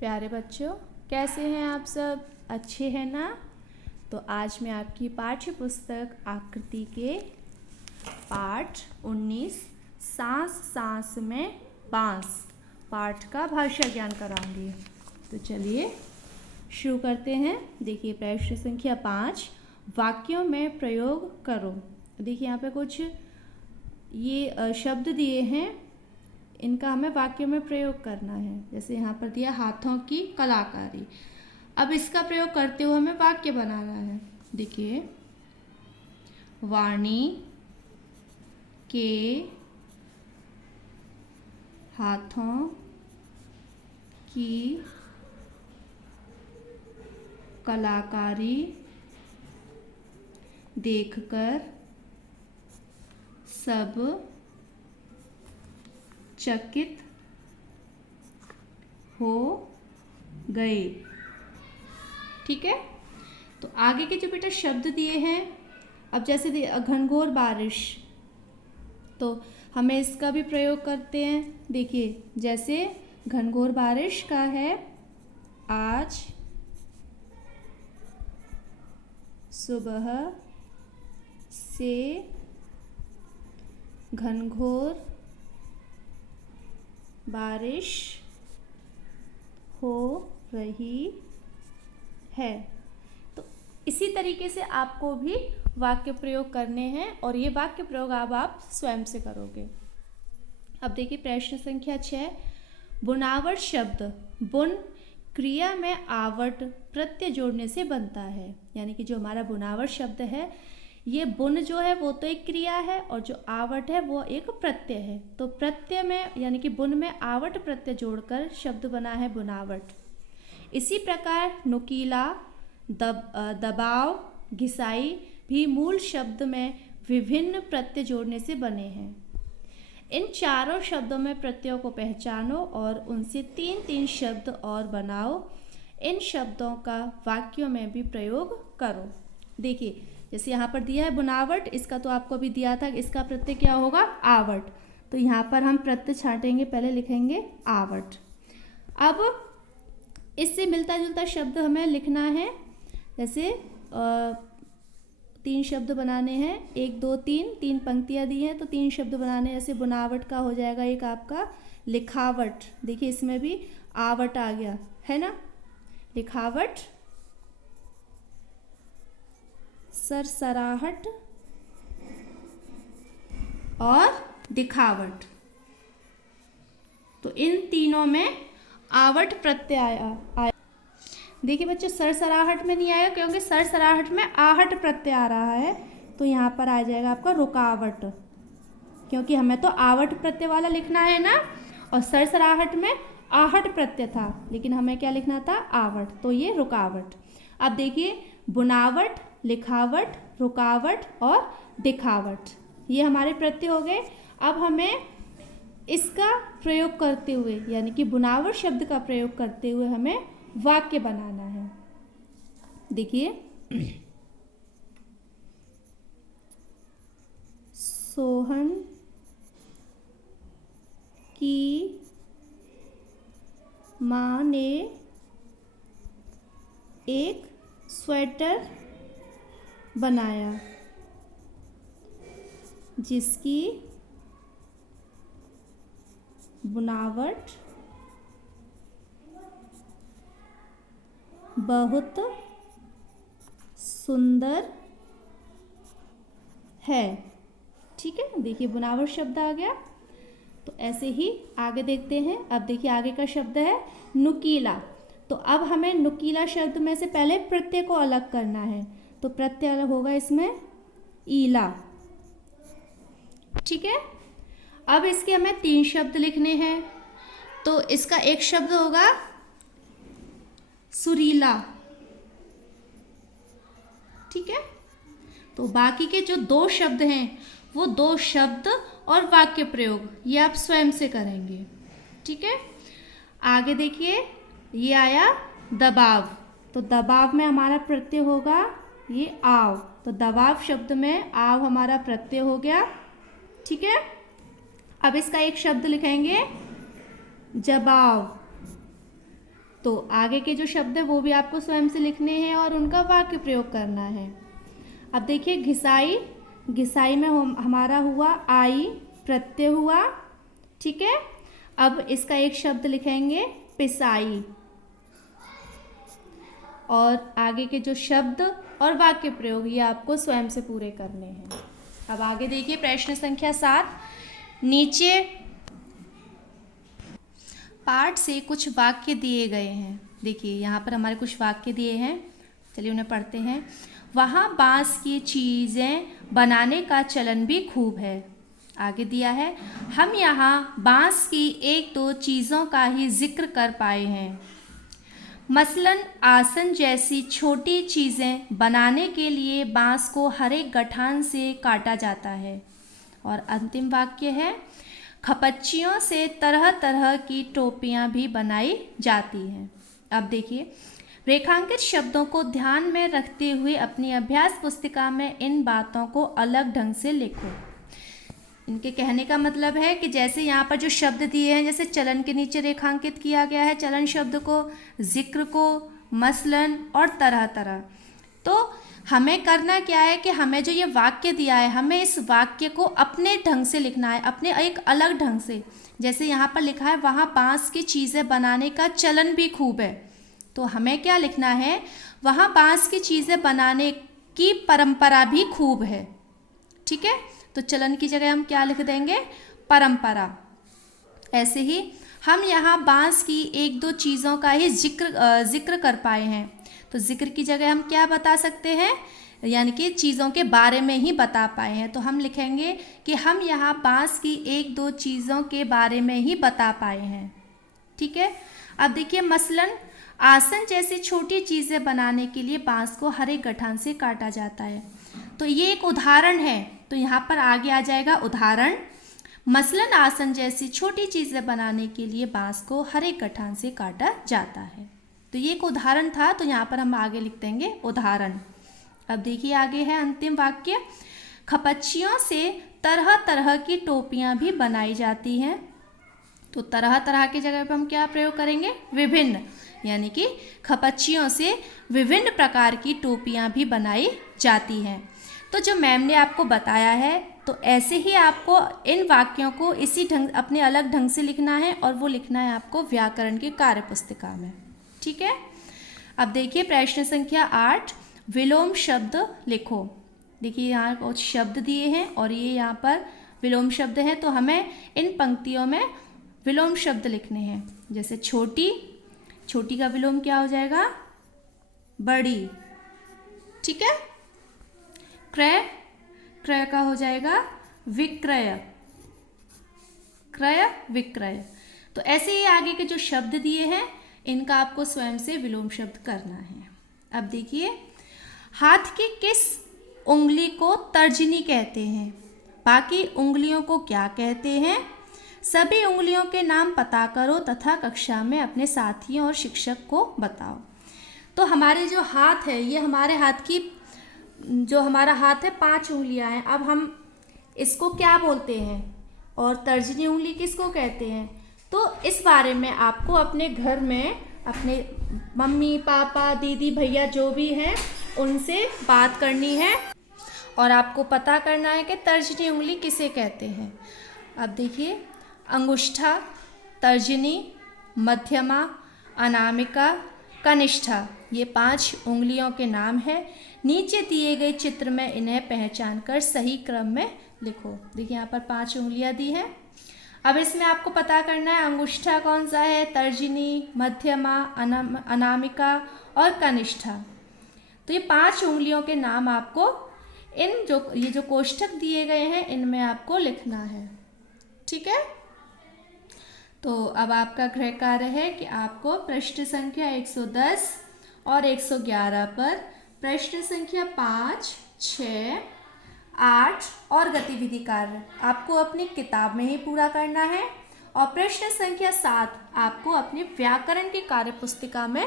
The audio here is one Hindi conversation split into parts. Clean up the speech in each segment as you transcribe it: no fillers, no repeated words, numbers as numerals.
प्यारे बच्चों, कैसे हैं आप सब? अच्छे हैं ना? तो आज मैं आपकी पाठ्य पुस्तक आकृति के पाठ 19 सांस सांस में बांस पाठ का भाषा ज्ञान कराऊंगी। तो चलिए शुरू करते हैं। देखिए प्रश्न संख्या 5, वाक्यों में प्रयोग करो। देखिए यहाँ पे कुछ ये शब्द दिए हैं, इनका हमें वाक्यों में प्रयोग करना है। जैसे यहाँ पर दिया हाथों की कलाकारी। अब इसका प्रयोग करते हुए हमें वाक्य बनाना है। देखिए, वाणी के हाथों की कलाकारी देखकर सब चकित हो गए। ठीक है, तो आगे के जो बेटा शब्द दिए हैं, अब जैसे घनघोर बारिश, तो हमें इसका भी प्रयोग करते हैं। देखिए जैसे घनघोर बारिश का है, आज सुबह से घनघोर बारिश हो रही है। तो इसी तरीके से आपको भी वाक्य प्रयोग करने हैं और ये वाक्य प्रयोग आप स्वयं से करोगे। अब देखिए प्रश्न संख्या 6, बुनावट शब्द बुन क्रिया में आवट प्रत्यय जोड़ने से बनता है। यानी कि जो हमारा बुनावट शब्द है, ये बुन जो है वो तो एक क्रिया है और जो आवट है वो एक प्रत्यय है। तो प्रत्यय में यानी कि बुन में आवट प्रत्यय जोड़कर शब्द बना है बुनावट। इसी प्रकार नुकीला, दबाव, घिसाई भी मूल शब्द में विभिन्न प्रत्यय जोड़ने से बने हैं। इन चारों शब्दों में प्रत्ययों को पहचानो और उनसे 3-3 शब्द और बनाओ। इन शब्दों का वाक्यों में भी प्रयोग करो। देखिए जैसे यहाँ पर दिया है बुनावट, इसका तो आपको भी दिया था, इसका प्रत्यय क्या होगा? आवट। तो यहाँ पर हम प्रत्यय छांटेंगे, पहले लिखेंगे आवट। अब इससे मिलता जुलता शब्द हमें लिखना है। जैसे 3 शब्द बनाने हैं, 1 2 3 पंक्तियाँ दी हैं तो 3 शब्द बनाने हैं। जैसे बुनावट का हो जाएगा एक आपका लिखावट। देखिए इसमें भी आवट आ गया है ना, लिखावट, सरसराहट और दिखावट। तो इन तीनों में आवट प्रत्यय आया। देखिए बच्चों सरसराहट में नहीं आया क्योंकि सरसराहट में आहट प्रत्यय आ रहा है, तो यहाँ पर आ जाएगा आपका रुकावट, क्योंकि हमें तो आवट प्रत्यय वाला लिखना है ना, और सरसराहट में आहट प्रत्यय था, लेकिन हमें क्या लिखना था? आवट, तो ये रुकावट। अब देखिए बुनावट, लिखावट, रुकावट और दिखावट, ये हमारे प्रत्यय हो गए। अब हमें इसका प्रयोग करते हुए यानी कि बुनावट शब्द का प्रयोग करते हुए हमें वाक्य बनाना है। देखिए सोहन की माँ ने एक स्वेटर बनाया जिसकी बुनावट बहुत सुंदर है। ठीक है, देखिए बुनावट शब्द आ गया। तो ऐसे ही आगे देखते हैं। अब देखिए आगे का शब्द है नुकीला। तो अब हमें नुकीला शब्द में से पहले प्रत्यय को अलग करना है। तो प्रत्यय अलग होगा इसमें ईला। ठीक है, अब इसके हमें 3 शब्द लिखने हैं। तो इसका एक शब्द होगा सुरीला। ठीक है, तो बाकी के जो 2 शब्द हैं वो 2 शब्द और वाक्य प्रयोग ये आप स्वयं से करेंगे। ठीक है, आगे देखिए ये आया दबाव। तो दबाव में हमारा प्रत्यय होगा ये आव। तो दबाव शब्द में आव हमारा प्रत्यय हो गया। ठीक है, अब इसका एक शब्द लिखेंगे जबाव। तो आगे के जो शब्द है वो भी आपको स्वयं से लिखने हैं और उनका वाक्य प्रयोग करना है। अब देखिए घिसाई, घिसाई में हमारा हुआ आई, प्रत्यय हुआ, ठीक है। अब इसका एक शब्द लिखेंगे पिसाई, और आगे के जो शब्द और वाक्य प्रयोग ये आपको स्वयं से पूरे करने हैं। अब आगे देखिए प्रश्न संख्या 7। नीचे पाठ से कुछ वाक्य दिए गए हैं। देखिए यहाँ पर हमारे कुछ वाक्य दिए हैं, चलिए उन्हें पढ़ते हैं। वहाँ बांस की चीज़ें बनाने का चलन भी खूब है। आगे दिया है, हम यहाँ बांस की एक दो चीज़ों का ही जिक्र कर पाए हैं। मसलन आसन जैसी छोटी चीज़ें बनाने के लिए बांस को हर एक गठान से काटा जाता है। और अंतिम वाक्य है, खपच्चियों से तरह तरह की टोपियाँ भी बनाई जाती हैं। अब देखिए रेखांकित शब्दों को ध्यान में रखते हुए अपनी अभ्यास पुस्तिका में इन बातों को अलग ढंग से लिखो। इनके कहने का मतलब है कि जैसे यहाँ पर जो शब्द दिए हैं, जैसे चलन के नीचे रेखांकित किया गया है चलन शब्द को, जिक्र को, मसलन और तरह तरह। तो हमें करना क्या है कि हमें जो ये वाक्य दिया है हमें इस वाक्य को अपने ढंग से लिखना है, अपने एक अलग ढंग से। जैसे यहाँ पर लिखा है वहाँ बांस की चीज़ें बनाने का चलन भी खूब है, तो हमें क्या लिखना है, वहाँ बांस की चीज़ें बनाने की परंपरा भी खूब है, ठीक है। तो चलन की जगह हम क्या लिख देंगे, परंपरा। ऐसे ही हम यहाँ बांस की एक दो चीज़ों का ही जिक्र कर पाए हैं, तो जिक्र की जगह हम क्या बता सकते हैं, यानी कि चीज़ों के बारे में ही बता पाए हैं। तो हम लिखेंगे कि हम यहाँ बांस की एक दो चीज़ों के बारे में ही बता पाए हैं, ठीक है। अब देखिए मसलन आसन जैसी छोटी चीज़ें बनाने के लिए बांस को हर एक गठान से काटा जाता है। तो ये एक उदाहरण है, तो यहाँ पर आगे आ जाएगा उदाहरण। मसलन आसन जैसी छोटी चीज़ें बनाने के लिए बांस को हर एक गठान से काटा जाता है। तो ये एक उदाहरण था, तो यहाँ पर हम आगे लिख देंगे उदाहरण। अब देखिए आगे है अंतिम वाक्य, खपच्चियों से तरह तरह की टोपियाँ भी बनाई जाती हैं। तो तरह तरह की जगह पर हम क्या प्रयोग करेंगे, विभिन्न, यानी कि खपच्चियों से विभिन्न प्रकार की टोपियाँ भी बनाई जाती हैं। तो जो मैम ने आपको बताया है, तो ऐसे ही आपको इन वाक्यों को इसी ढंग अपने अलग ढंग से लिखना है, और वो लिखना है आपको व्याकरण की कार्य पुस्तिका में, ठीक है। अब देखिए प्रश्न संख्या 8, विलोम शब्द लिखो। देखिए यहाँ कुछ शब्द दिए हैं और ये यहाँ पर विलोम शब्द हैं, तो हमें इन पंक्तियों में विलोम शब्द लिखने हैं। जैसे छोटी, छोटी का विलोम क्या हो जाएगा, बड़ी, ठीक है। क्रय, क्रय का हो जाएगा विक्रय, क्रय विक्रय। तो ऐसे ही आगे के जो शब्द दिए हैं इनका आपको स्वयं से विलोम शब्द करना है। अब देखिए, हाथ की किस उंगली को तर्जनी कहते हैं, बाकी उंगलियों को क्या कहते हैं, सभी उंगलियों के नाम पता करो तथा कक्षा में अपने साथियों और शिक्षक को बताओ। तो हमारे जो हाथ है, ये हमारे हाथ की, जो हमारा हाथ है 5 उंगलियां हैं। अब हम इसको क्या बोलते हैं और तर्जनी उंगली किसको कहते हैं, तो इस बारे में आपको अपने घर में अपने मम्मी पापा दीदी भैया जो भी हैं उनसे बात करनी है और आपको पता करना है कि तर्जनी उंगली किसे कहते हैं। अब देखिए, अंगुष्ठा, तर्जनी, मध्यमा, अनामिका, कनिष्ठा, ये 5 उंगलियों के नाम हैं। नीचे दिए गए चित्र में इन्हें पहचान कर सही क्रम में लिखो। देखिए यहाँ पर 5 उंगलियां दी हैं। अब इसमें आपको पता करना है अंगुष्ठा कौन सा है, तर्जनी, मध्यमा, अनामिका और कनिष्ठा। तो ये 5 उंगलियों के नाम आपको ये जो कोष्ठक दिए गए हैं इनमें आपको लिखना है, ठीक है। तो अब आपका गृह कार्य है कि आपको प्रश्न संख्या 110 और 111 पर प्रश्न संख्या 5, 6, 8 और गतिविधि कार्य आपको अपनी किताब में ही पूरा करना है, और प्रश्न संख्या 7 आपको अपनी व्याकरण की कार्य पुस्तिका में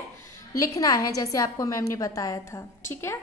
लिखना है, जैसे आपको मैम ने बताया था, ठीक है।